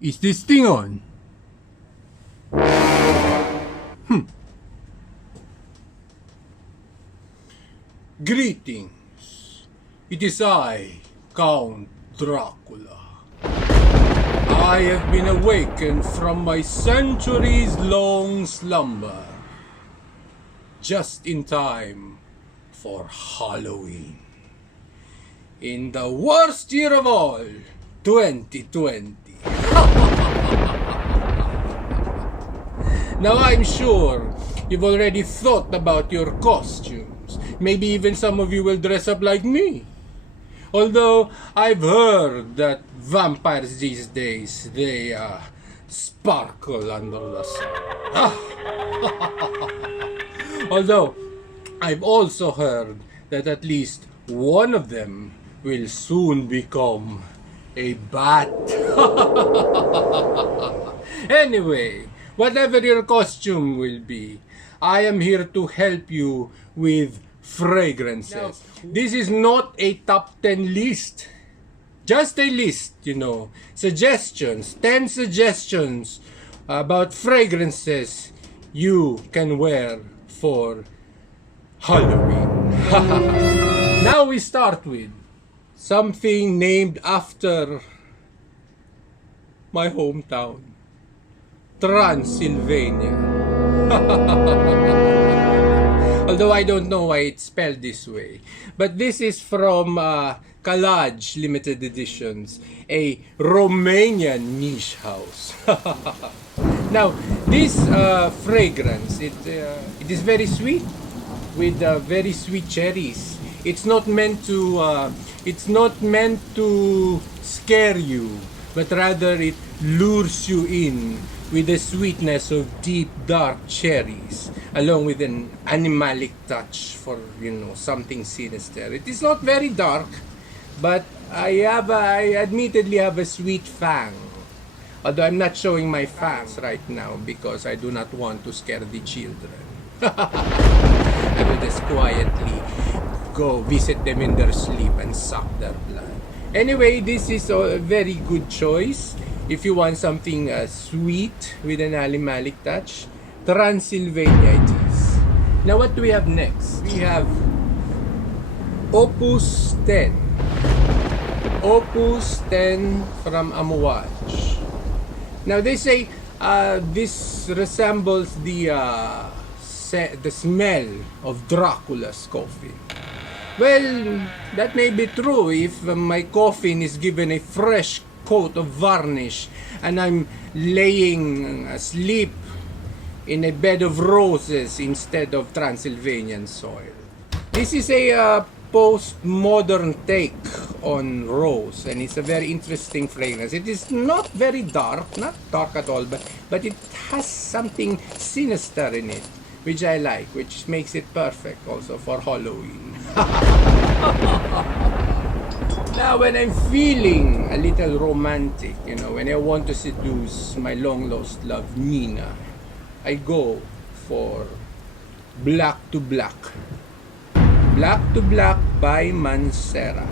Is this thing on? Greetings. It is I, Count Dracula. I have been awakened from my centuries-long slumber, just in time for Halloween. In the worst year of all, 2020. Now I'm sure you've already thought about your costumes. Maybe even some of you will dress up like me. Although I've heard that vampires these days, they sparkle under the sun. Although I've also heard that at least one of them will soon become a bat. Anyway, whatever your costume will be, I am here to help you with fragrances. Now, this is not a top 10 list. Just a list, Suggestions, 10 suggestions about fragrances you can wear for Halloween. Now we start with something named after my hometown, Transylvania. Although I don't know why it's spelled this way. But this is from Kalaj Limited Editions, a Romanian niche house. Now, this fragrance, it is very sweet, with very sweet cherries. It's not meant to scare you, but rather it lures you in with the sweetness of deep dark cherries, along with an animalic touch for something sinister. It is not very dark, but I admittedly have a sweet fang. Although I'm not showing my fangs right now because I do not want to scare the children. I will just quietly go visit them in their sleep and suck their blood. Anyway, this is a very good choice. If you want something sweet with an animalic touch, Transylvania it is. Now what do we have next? We have Opus 10. Opus 10 from Amouage. Now they say this resembles the smell of Dracula's coffin. Well, that may be true if my coffin is given a fresh coat of varnish and I'm laying asleep in a bed of roses instead of Transylvanian soil. This is a postmodern take on rose, and it's a very interesting fragrance. It is not very dark, not dark at all, but it has something sinister in it, which I like, which makes it perfect also for Halloween. Now, when I'm feeling a little romantic, when I want to seduce my long-lost love, Nina, I go for Black to Black. Black to Black by Mancera.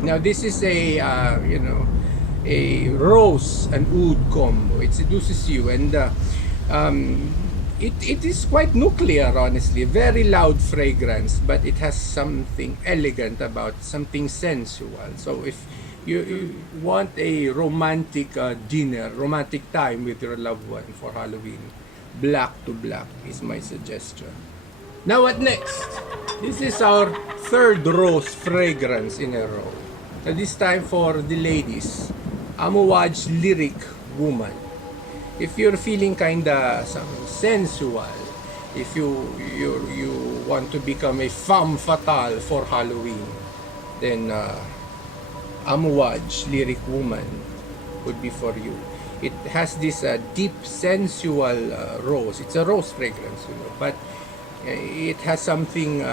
Now, this is a rose and oud combo. It seduces you, and it is quite nuclear, honestly. Very loud fragrance, but it has something elegant about, something sensual. So if you want a romantic dinner, romantic time with your loved one for Halloween, Black to Black is my suggestion. Now what next? This is our third rose fragrance in a row. Now this time for the ladies, Amouage Lyric Woman. If you're feeling kinda sensual, if you want to become a femme fatale for Halloween, then Amouage Lyric Woman would be for you. It has this deep sensual rose. It's a rose fragrance, but it has something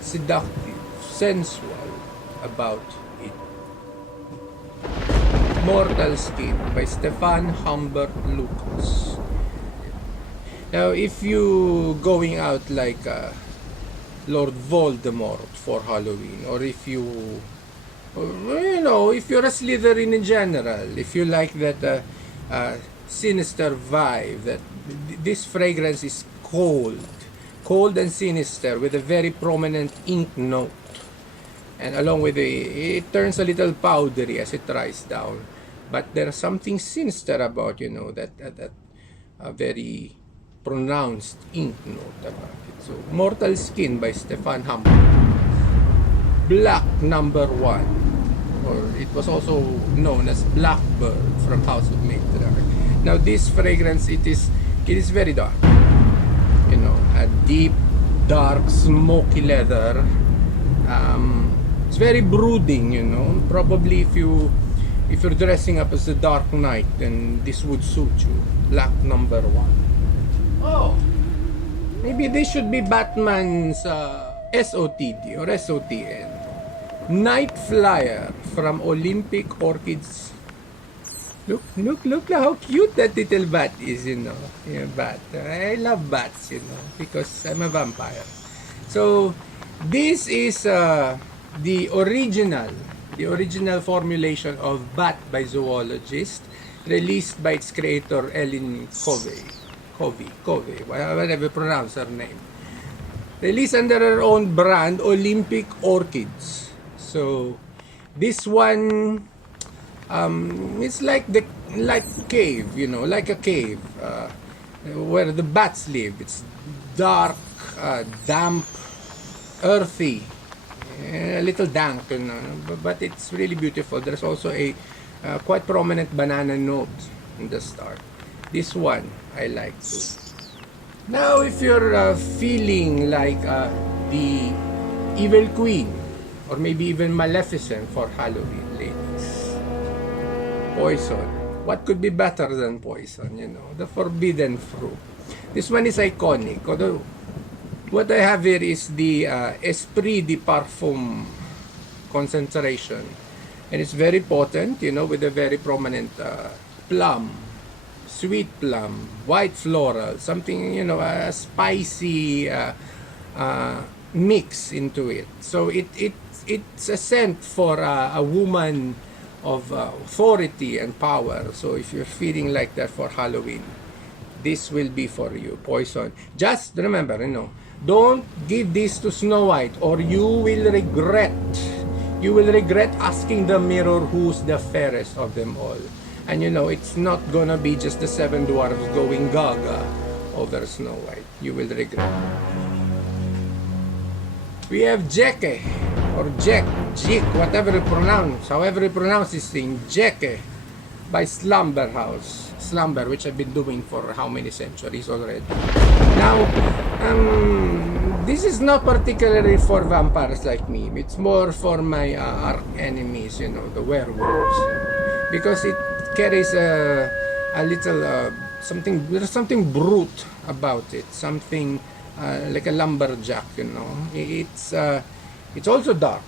seductive, sensual about it. Mortal Skin by Stefan Humbert Lucas. Now, if you going out like Lord Voldemort for Halloween, or if you You know, if you're a Slytherin in general, if you like that sinister vibe, that this fragrance is cold and sinister with a very prominent ink note, and along with it turns a little powdery as it dries down, but there's something sinister about, you know, that very pronounced ink note about it. So Mortal Skin by Stefan Hammer, Black number 1, or it was also known as Blackbird from House of Matriarch. Now this fragrance, it is very dark, you know, a deep dark smoky leather. It's very brooding, you know. Probably if you're dressing up as the Dark Knight, then this would suit you. Black number 1. Oh, maybe this should be Batman's SOTD or SOTN. Night Flyer from Olympic Orchids. Look how cute that little bat is, you know. Yeah, bat. I love bats, you know, because I'm a vampire. So this is the original formulation of Bat by Zoologist, released by its creator Ellen Covey, whatever you pronounce her name. Released under her own brand, Olympic Orchids. So this one, it's like cave, you know, like a cave where the bats live. It's dark, damp, earthy, a little dank, you know, but it's really beautiful. There's also a quite prominent banana note in the start. This one I like too. Now if you're feeling like the Evil Queen, or maybe even Maleficent for Halloween, ladies, Poison. What could be better than Poison, you know, the forbidden fruit. This one is iconic, although what I have here is the Esprit de Parfum concentration, and it's very potent, you know, with a very prominent plum, sweet plum, white floral, something, you know, a spicy mix into it. So it's a scent for a woman of authority and power. So if you're feeling like that for Halloween, this will be for you. Poison. Just remember, you know, don't give this to Snow White, or you will regret. You will regret asking the mirror who's the fairest of them all. And you know, it's not gonna be just the 7 dwarfs going gaga over Snow White. You will regret. We have Jeke, or Jek, whatever you pronounce, however you pronounce this thing, Jeke by Slumber House. Slumber, which I've been doing for how many centuries already. Now, this is not particularly for vampires like me. It's more for my arch enemies, you know, the werewolves, because it carries a little something. There's something brute about it. Something like a lumberjack, you know. It's also dark,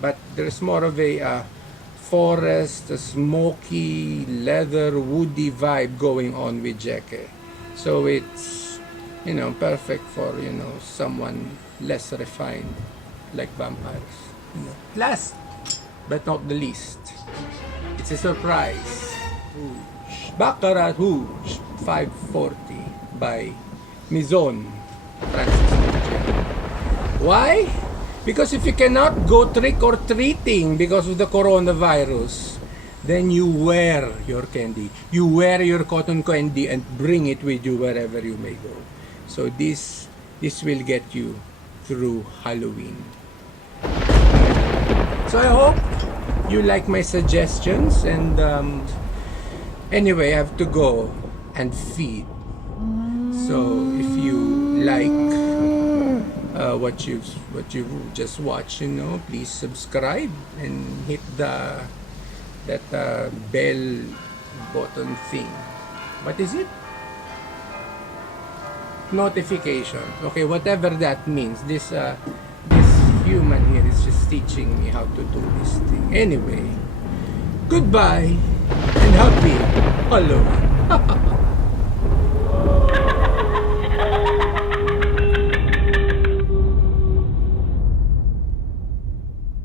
but there's more of a forest, a smoky, leather, woody vibe going on with Jeke. So it's, you know, perfect for, you know, someone less refined like vampires. You know. Last but not the least, it's a surprise. Baccarat Rouge 540 by Maison Transylvania. Why? Because if you cannot go trick-or-treating because of the coronavirus, then you wear your candy. You wear your cotton candy and bring it with you wherever you may go. So this will get you through Halloween. So I hope you like my suggestions, and anyway, I have to go and feed. So if you like what you just watched, you know, please subscribe and hit that bell button thing. What is it? Notification. Okay, whatever that means. This human here is just teaching me how to do this thing. Anyway, goodbye and happy Halloween.